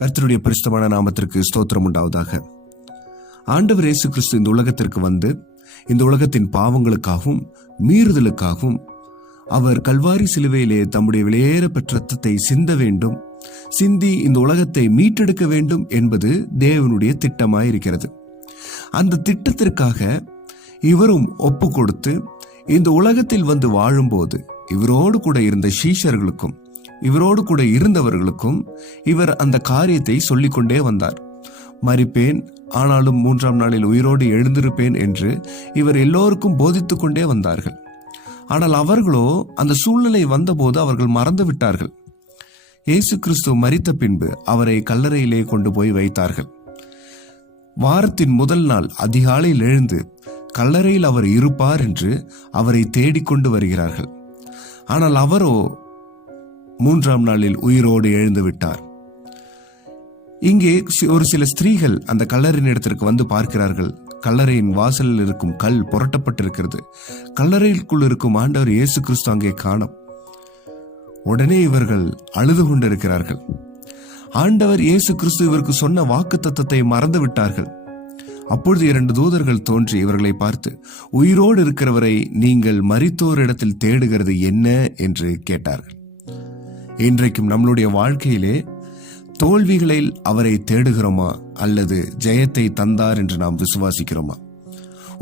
கர்த்தருடைய பரிசுத்தமான நாமத்திற்கு ஸ்தோத்திரம் உண்டாவதாக. ஆண்டவர் இயேசு கிறிஸ்து இந்த உலகத்திற்கு வந்து இந்த உலகத்தின் பாவங்களுக்காகவும் மீறுதலுக்காகவும் அவர் கல்வாரி சிலுவையிலே தம்முடைய விலையேற பெற்ற இரத்தத்தை சிந்த வேண்டும், சிந்தி இந்த உலகத்தை மீட்டெடுக்க வேண்டும் என்பது தேவனுடைய திட்டமாயிருக்கிறது. அந்த திட்டத்திற்காக இவரும் ஒப்பு கொடுத்து இந்த உலகத்தில் வந்து வாழும்போது இவரோடு கூட இருந்த சீஷர்களுக்கும் இவரோடு கூட இருந்தவர்களுக்கும் இவர் அந்த காரியத்தை சொல்லிக்கொண்டே வந்தார். மரிப்பேன், ஆனாலும் 3ஆம் நாளில் உயிரோடு எழுந்திருப்பேன் என்று இவர் எல்லோருக்கும் போதித்துக் கொண்டே வந்தார்கள். ஆனால் அவர்களோ அந்த சூழ்நிலை வந்தபோது அவர்கள் மறந்து விட்டார்கள். இயேசு கிறிஸ்து மரித்த பின்பு அவரை கல்லறையிலே கொண்டு போய் வைத்தார்கள். வாரத்தின் முதல் நாள் அதிகாலையில் எழுந்து கல்லறையில் அவர் இருப்பார் என்று அவரை தேடிக்கொண்டு வருகிறார்கள். ஆனால் அவரோ 3ஆம் நாளில் உயிரோடு எழுந்து விட்டார். இங்கே ஒரு சில ஸ்திரீகள் அந்த கல்லறையின் இடத்திற்கு வந்து பார்க்கிறார்கள். கல்லறையின் வாசலில் இருக்கும் கல் புரட்டப்பட்டிருக்கிறது. கல்லறைக்குள் இருக்கும் ஆண்டவர் இயேசு கிறிஸ்து அங்கே காணோம். உடனே இவர்கள் அழுது கொண்டிருக்கிறார்கள். ஆண்டவர் இயேசு கிறிஸ்து இவருக்கு சொன்ன வாக்குத்தத்தத்தை மறந்து விட்டார்கள். அப்பொழுது 2 தூதர்கள் தோன்றி இவர்களை பார்த்து, உயிரோடு இருக்கிறவரை நீங்கள் மரித்தோரிடத்தில் தேடுகிறது என்ன என்று கேட்டார்கள். இன்றைக்கும் நம்மளுடைய வாழ்க்கையிலே தோல்விகளில் அவரை தேடுகிறோமா அல்லது ஜெயத்தை தந்தார் என்று நாம் விசுவாசிக்கிறோமா?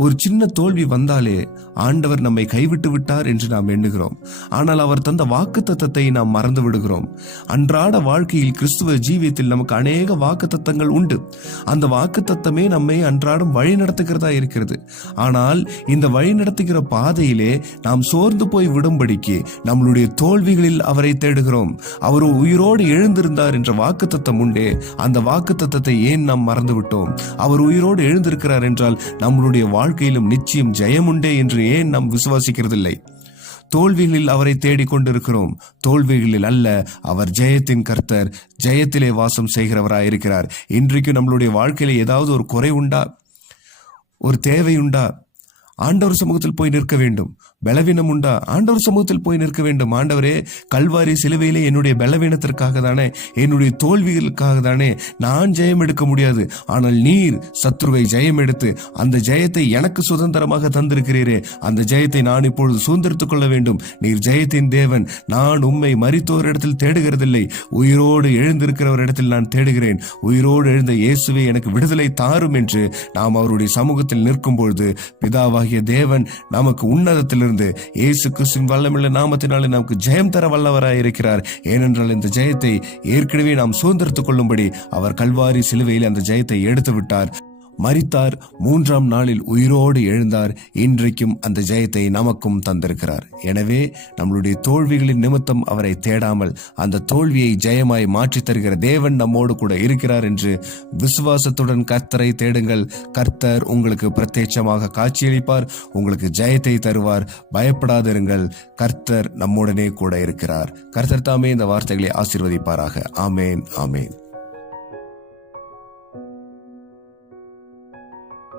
ஒரு சின்ன தோல்வி வந்தாலே ஆண்டவர் நம்மை கைவிட்டு விட்டார் என்று நாம் எண்ணுகிறோம். ஆனால் அவர் தந்த வாக்குத்தத்தத்தை நாம் மறந்து விடுகிறோம். அன்றாட வாழ்க்கையில் கிறிஸ்துவ ஜீவியத்தில் நமக்கு அநேக வாக்குத்தத்தங்கள் உண்டு. அந்த வாக்குத்தத்தமே நம்மை அன்றாடம் வழி நடத்துகிறதா இருக்கிறது. ஆனால் இந்த வழி நடத்துகிற பாதையிலே நாம் சோர்ந்து போய் விடும்படிக்கு நம்மளுடைய தோல்விகளில் அவரை தேடுகிறோம். அவர் உயிரோடு எழுந்திருந்தார் என்ற வாக்குத்தத்தம் உண்டே, அந்த வாக்குத்தத்தத்தை ஏன் நாம் மறந்து விட்டோம்? அவர் உயிரோடு எழுந்திருக்கிறார் என்றால் நம்மளுடைய வாழ்க்கையிலும் நிச்சயம் ஜெயம் உண்டே என்று ஏன் நாம் விசுவாசிக்கிறதில்லை? தோல்விகளில் அவரை தேடிக்கொண்டிருக்கிறோம். தோல்விகளில் அல்ல, அவர் ஜெயத்தின் கர்த்தர், ஜெயத்திலே வாசம் செய்கிறவராயிருக்கிறார். இன்றைக்கு நம்மளுடைய வாழ்க்கையில ஏதாவது ஒரு குறை உண்டா, ஒரு தேவை உண்டா? ஆண்டவர் சமூகத்தில் போய் நிற்க வேண்டும். பலவீனம் உண்டா? ஆண்டவர் சமூகத்தில் போய் நிற்க வேண்டும். ஆண்டவரே, கல்வாரி சிலுவையிலே என்னுடைய பலவீனத்திற்காக தானே, என்னுடைய தோல்விகளுக்காக தானே நான் ஜெயம் எடுக்க முடியாது. ஆனால் நீர் சத்துருவை ஜெயம் எடுத்து அந்த ஜெயத்தை எனக்கு சுதந்திரமாக தந்திருக்கிறீரே, அந்த ஜெயத்தை நான் இப்பொழுது சுதந்திரித்துக் கொள்ள வேண்டும். நீர் ஜெயத்தின் தேவன். நான் உம்மை மரித்தோர் இடத்தில் தேடுகிறதில்லை, உயிரோடு எழுந்திருக்கிறவர் இடத்தில் நான் தேடுகிறேன். உயிரோடு எழுந்த இயேசுவே எனக்கு விடுதலை தாரும் என்று நாம் அவருடைய சமூகத்தில் நிற்கும் பொழுது பிதாவாகிய தேவன் நமக்கு உன்னதத்திலிருந்து இயேசு கிறிஸ்துவின் வல்லமையுள்ள நாமத்தினாலே நமக்கு ஜெயம் தர வல்லவராயிருக்கிறார். ஏனென்றால் இந்த ஜெயத்தை ஏற்கனவே நாம் சுதந்திரித்துக் கொள்ளும்படி அவர் கல்வாரி சிலுவையில் அந்த ஜெயத்தை எடுத்து விட்டார். மரித்தார், 3ஆம் நாளில் உயிரோடு எழுந்தார். இன்றைக்கும் அந்த ஜெயத்தை நமக்கும் தந்திருக்கிறார். எனவே நம்மளுடைய தோல்விகளின் நிமித்தம் அவரை தேடாமல் அந்த தோல்வியை ஜெயமாய் மாற்றி தருகிற தேவன் நம்மோடு கூட இருக்கிறார் என்று விசுவாசத்துடன் கர்த்தரை தேடுங்கள். கர்த்தர் உங்களுக்கு பிரத்யட்சமாக காட்சியளிப்பார், உங்களுக்கு ஜெயத்தை தருவார். பயப்படாதிருங்கள், கர்த்தர் நம்முடனே கூட இருக்கிறார். கர்த்தர் தாமே இந்த வார்த்தைகளை ஆசீர்வதிப்பாராக. ஆமேன், ஆமேன்.